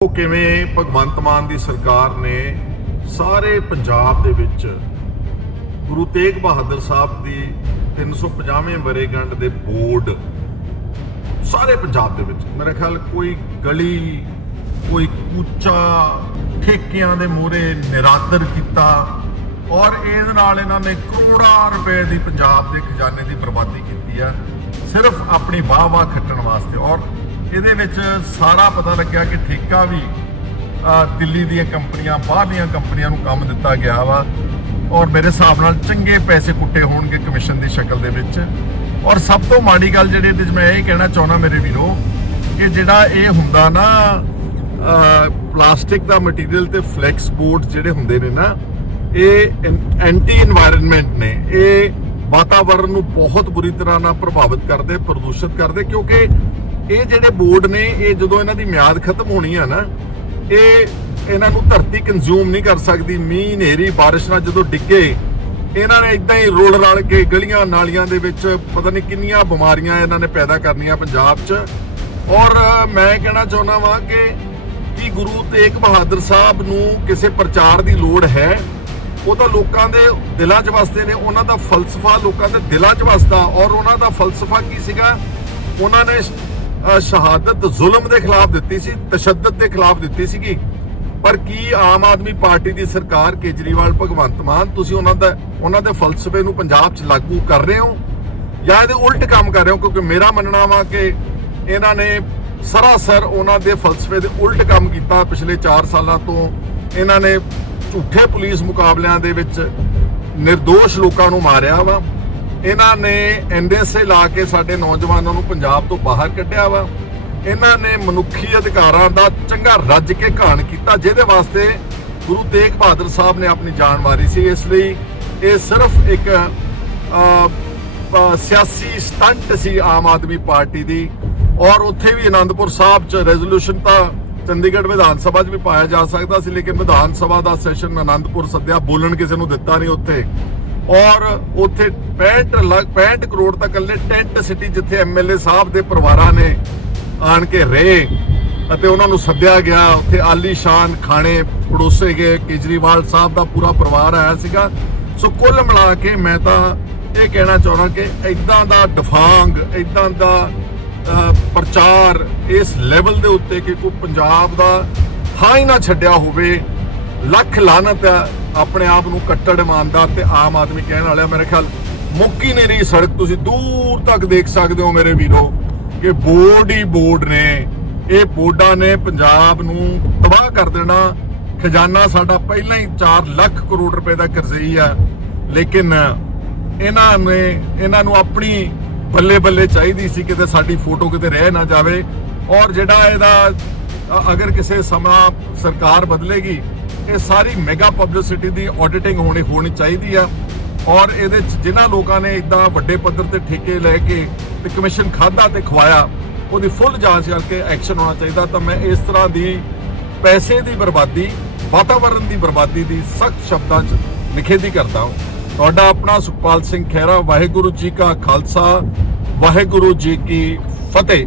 ਉਹ ਕਿਵੇਂ ਭਗਵੰਤ ਮਾਨ ਦੀ ਸਰਕਾਰ ਨੇ ਸਾਰੇ ਪੰਜਾਬ ਦੇ ਵਿੱਚ ਗੁਰੂ ਤੇਗ ਬਹਾਦਰ ਸਾਹਿਬ ਦੀ 350ਵੇਂ ਵਰੇਗੰਢ ਦੇ ਬੋਰਡ ਸਾਰੇ ਪੰਜਾਬ ਦੇ ਵਿੱਚ। ਮੇਰੇ ਖਿਆਲ ਕੋਈ ਗਲੀ, ਕੋਈ ਕੂਚਾ, ਠੇਕਿਆਂ ਦੇ ਮੂਹਰੇ ਨਿਰਾਦਰ ਕੀਤਾ ਔਰ ਇਹਦੇ ਨਾਲ ਇਹਨਾਂ ਨੇ ਕਰੋੜਾਂ ਰੁਪਏ ਦੀ ਪੰਜਾਬ ਦੇ ਖਜ਼ਾਨੇ ਦੀ ਬਰਬਾਦੀ ਕੀਤੀ ਆ। ਸਿਰਫ ਆਪਣੀ ਵਾਹ ਵਾਹ ਖੱਟਣ ਵਾਸਤੇ ਔਰ ਇਹਦੇ ਵਿੱਚ ਸਾਰਾ ਪਤਾ ਲੱਗਿਆ ਕਿ ਠੇਕਾ ਵੀ ਦਿੱਲੀ ਦੀਆਂ ਕੰਪਨੀਆਂ, ਬਾਹਰਲੀਆਂ ਕੰਪਨੀਆਂ ਨੂੰ ਕੰਮ ਦਿੱਤਾ ਗਿਆ ਵਾ। ਔਰ ਮੇਰੇ ਹਿਸਾਬ ਨਾਲ ਚੰਗੇ ਪੈਸੇ ਕੁੱਟੇ ਹੋਣਗੇ ਕਮਿਸ਼ਨ ਦੀ ਸ਼ਕਲ ਦੇ ਵਿੱਚ। ਔਰ ਸਭ ਤੋਂ ਮਾੜੀ ਗੱਲ ਜਿਹੜੀ ਇਹਦੇ ਵਿੱਚ ਮੈਂ ਇਹ ਕਹਿਣਾ ਚਾਹੁੰਦਾ ਮੇਰੇ ਵੀਰੋ, ਕਿ ਜਿਹੜਾ ਇਹ ਹੁੰਦਾ ਨਾ ਪਲਾਸਟਿਕ ਦਾ ਮਟੀਰੀਅਲ ਤੇ ਫਲੈਕਸ ਬੋਰਡ ਜਿਹੜੇ ਹੁੰਦੇ ਨੇ ਨਾ, ਇਹ ਐਂਟੀ এনवायरमेंट ਨੇ। ਇਹ ਵਾਤਾਵਰਣ ਨੂੰ ਬਹੁਤ ਬੁਰੀ ਤਰ੍ਹਾਂ ਨਾਲ ਪ੍ਰਭਾਵਿਤ ਕਰਦੇ, ਪ੍ਰਦੂਸ਼ਿਤ ਕਰਦੇ, ਕਿਉਂਕਿ ਇਹ ਜਿਹੜੇ ਬੋਰਡ ਨੇ, ਇਹ ਜਦੋਂ ਇਹਨਾਂ ਦੀ ਮਿਆਦ ਖਤਮ ਹੋਣੀ ਆ ਨਾ, ਇਹ ਇਹਨਾਂ ਨੂੰ ਧਰਤੀ ਕੰਜ਼ਿਊਮ ਨਹੀਂ ਕਰ ਸਕਦੀ, ਮੀਂਹ, ਹਨੇਰੀ, ਬਾਰਿਸ਼ ਨਾਲ ਜਦੋਂ ਡਿੱਗੇ, ਇਹਨਾਂ ਨੇ ਇਦਾਂ ਹੀ ਰੋਲ ਰਲ ਕੇ ਗਲੀਆਂ ਨਾਲੀਆਂ ਦੇ ਵਿੱਚ ਪਤਾ ਨਹੀਂ ਕਿੰਨੀਆਂ ਬਿਮਾਰੀਆਂ ਇਹਨਾਂ ਨੇ ਪੈਦਾ ਕਰਨੀਆਂ ਪੰਜਾਬ 'ਚ। ਔਰ ਮੈਂ ਕਹਿਣਾ ਚਾਹੁੰਦਾ ਵਾਂ ਕਿ ਕੀ ਗੁਰੂ ਤੇਗ ਬਹਾਦਰ ਸਾਹਿਬ ਨੂੰ ਕਿਸੇ ਪ੍ਰਚਾਰ ਦੀ ਲੋੜ ਹੈ? ਉਹ ਤਾਂ ਲੋਕਾਂ ਦੇ ਦਿਲਾਂ 'ਚ ਵਸਦੇ ਨੇ, ਉਹਨਾਂ ਦਾ ਫਲਸਫਾ ਲੋਕਾਂ ਦੇ ਦਿਲਾਂ 'ਚ ਵਸਦਾ, ਔਰ ਉਹਨਾਂ ਦਾ ਫਲਸਫਾ ਕੀ ਸੀਗਾ? ਉਹਨਾਂ ਨੇ ਸ਼ਹਾਦਤ ਜ਼ੁਲਮ ਦੇ ਖਿਲਾਫ ਦਿੱਤੀ ਸੀ, ਤਸ਼ੱਦਦ ਦੇ ਖਿਲਾਫ ਦਿੱਤੀ ਸੀਗੀ। ਪਰ ਕੀ ਆਮ ਆਦਮੀ ਪਾਰਟੀ ਦੀ ਸਰਕਾਰ ਕੇਜਰੀਵਾਲ, ਭਗਵੰਤ ਮਾਨ, ਤੁਸੀਂ ਉਹਨਾਂ ਦਾ, ਉਹਨਾਂ ਦੇ ਫਲਸਫੇ ਨੂੰ ਪੰਜਾਬ 'ਚ ਲਾਗੂ ਕਰ ਰਹੇ ਹੋ? ਜਾਂ ਇਹਦੇ ਉਲਟ ਕੰਮ ਕਰ ਰਹੇ ਹੋ? ਕਿਉਂਕਿ ਮੇਰਾ ਮੰਨਣਾ ਵਾ ਕਿ ਇਹਨਾਂ ਨੇ ਸਰਾਸਰ ਉਹਨਾਂ ਦੇ ਫਲਸਫੇ ਦੇ ਉਲਟ ਕੰਮ ਕੀਤਾ ਪਿਛਲੇ 4 ਸਾਲਾਂ ਤੋਂ। ਇਹਨਾਂ ਨੇ ਝੂਠੇ ਪੁਲਿਸ ਮੁਕਾਬਲਿਆਂ ਦੇ ਵਿੱਚ નિર્ਦੋਸ਼ ਲੋਕਾਂ ਨੂੰ ਮਾਰਿਆ ਵਾ। ਇਹਨਾਂ ਨੇ ਐਨਡੀਐਸਏ ਲਾ ਕੇ ਸਾਡੇ ਨੌਜਵਾਨਾਂ ਨੂੰ ਪੰਜਾਬ ਤੋਂ ਬਾਹਰ ਕੱਢਿਆ ਵਾ। ਇਹਨਾਂ ਨੇ ਮਨੁੱਖੀ ਅਧਿਕਾਰਾਂ ਦਾ ਚੰਗਾ ਰੱਜ ਕੇ ਘਾਣ ਕੀਤਾ, ਜਿਹਦੇ ਵਾਸਤੇ ਗੁਰੂ ਤੇਗ ਬਹਾਦਰ ਸਾਹਿਬ ਨੇ ਆਪਣੀ ਜਾਨ ਮਾਰੀ ਸੀ। ਇਸ ਲਈ ਇਹ ਸਿਰਫ ਇੱਕ ਸਿਆਸੀ ਸਟੰਟ ਸੀ ਆਮ ਆਦਮੀ ਪਾਰਟੀ ਦੀ। ਔਰ ਉੱਥੇ ਵੀ ਆਨੰਦਪੁਰ ਸਾਹਿਬ ਚ ਰੈਜ਼ੋਲੂਸ਼ਨ ਤਾਂ ਚੰਡੀਗੜ੍ਹ ਵਿਧਾਨ ਸਭਾ 'ਚ ਵੀ ਪਾਇਆ ਜਾ ਸਕਦਾ ਸੀ, ਲੇਕਿਨ ਵਿਧਾਨ ਸਭਾ ਦਾ ਸੈਸ਼ਨ ਆਨੰਦਪੁਰ ਸੱਦਿਆ। ਬੋਲਣ ਕਿਸੇ ਨੂੰ ਦਿੱਤਾ ਨਹੀਂ ਉੱਥੇ। ਔਰ ਉੱਥੇ 65 ਲੱਖ 65 ਕਰੋੜ ਤੱਕ ਇਕੱਲੇ ਟੈਂਟ ਸਿਟੀ ਜਿੱਥੇ ਐਮਐਲਏ ਸਾਹਿਬ ਦੇ ਪਰਿਵਾਰਾਂ ਨੇ ਆਣ ਕੇ ਰਹੇ ਅਤੇ ਉਹਨਾਂ ਨੂੰ ਸੱਦਿਆ ਗਿਆ। ਉੱਥੇ ਆਲੀਸ਼ਾਨ ਖਾਣੇ ਪੜੋਸੇ ਗਏ। ਕੇਜਰੀਵਾਲ ਸਾਹਿਬ ਦਾ ਪੂਰਾ ਪਰਿਵਾਰ ਆਇਆ ਸੀਗਾ। ਸੋ ਕੁੱਲ ਮਿਲਾ ਕੇ ਮੈਂ ਤਾਂ ਇਹ ਕਹਿਣਾ ਚਾਹੁੰਦਾ ਕਿ ਇਦਾਂ ਦਾ ਡਫਾਂਗ ਇਦਾਂ ਦਾ ਪ੍ਰਚਾਰ ਇਸ ਲੈਵਲ ਦੇ ਉੱਤੇ ਕਿ ਕੋਈ ਪੰਜਾਬ ਦਾ ਥਾਂ ਹੀ ਨਾ ਛੱਡਿਆ ਹੋਵੇ। ਲੱਖ ਲਾਨਤ ਹੈ ਆਪਣੇ ਆਪ ਨੂੰ ਕੱਟੜ ਇਮਾਨਦਾਰ ਤੇ ਆਮ ਆਦਮੀ ਕਹਿਣ ਵਾਲਿਆ ਮੇਰੇ ਖਿਆਲ ਮੁੱਕੀ ਨਹੀਂ ਰਹੀ ਸੜਕ। ਤੁਸੀਂ ਦੂਰ ਤੱਕ ਦੇਖ ਸਕਦੇ ਹੋ ਮੇਰੇ ਵੀਰੋ ਕਿ ਬੋਰਡ ਹੀ ਬੋਰਡ ਨੇ। ਇਹ ਬੋਰਡਾਂ ਨੇ ਪੰਜਾਬ ਨੂੰ ਤਬਾਹ ਕਰ ਦੇਣਾ। ਖਜ਼ਾਨਾ ਸਾਡਾ ਪਹਿਲਾਂ ਹੀ 4 ਲੱਖ ਕਰੋੜ ਰੁਪਏ ਦਾ ਕਰਜ਼ਈ ਆ। ਲੇਕਿਨ ਇਹਨਾਂ ਨੇ, ਇਹਨਾਂ ਨੂੰ ਆਪਣੀ ਬੱਲੇ ਬੱਲੇ ਚਾਹੀਦੀ ਸੀ ਕਿਤੇ ਸਾਡੀ ਫੋਟੋ ਕਿਤੇ ਰਹਿ ਨਾ ਜਾਵੇ। ਔਰ ਜਿਹੜਾ ਇਹਦਾ ਅਗਰ ਕਿਸੇ ਸਮਾਂ ਸਰਕਾਰ ਬਦਲੇਗੀ ਇਹ ਸਾਰੀ ਮੈਗਾ ਪਬਲਿਸਿਟੀ ਦੀ ਆਡਿਟਿੰਗ ਹੋਣੀ ਹੋਣੀ ਚਾਹੀਦੀ ਆ। ਔਰ ਇਹਦੇ ਚ ਜਿਨ੍ਹਾਂ ਲੋਕਾਂ ਨੇ ਇਦਾਂ ਵੱਡੇ ਪੱਧਰ ਤੇ ਠੇਕੇ ਲੈ ਕੇ ਤੇ ਕਮਿਸ਼ਨ ਖਾਦਾ ਤੇ ਖਵਾਇਆ, ਉਹਦੀ ਫੁੱਲ ਜਾਂਚ ਕਰਕੇ ਐਕਸ਼ਨ ਹੋਣਾ ਚਾਹੀਦਾ। ਤਾਂ ਮੈਂ ਇਸ ਤਰ੍ਹਾਂ ਦੀ ਪੈਸੇ ਦੀ ਬਰਬਾਦੀ ਵਾਤਾਵਰਣ ਦੀ ਬਰਬਾਦੀ ਦੀ ਸਖਤ ਸ਼ਬਦਾਂ 'ਚ ਨਿਖੇਧੀ ਕਰਦਾ ਹਾਂ। ਤੁਹਾਡਾ ਆਪਣਾ ਸੁਖਪਾਲ ਸਿੰਘ ਖਹਿਰਾ, ਵਾਹਿਗੁਰੂ ਜੀ ਕਾ ਖਾਲਸਾ, ਵਾਹਿਗੁਰੂ ਜੀ ਕੀ ਫਤਿਹ।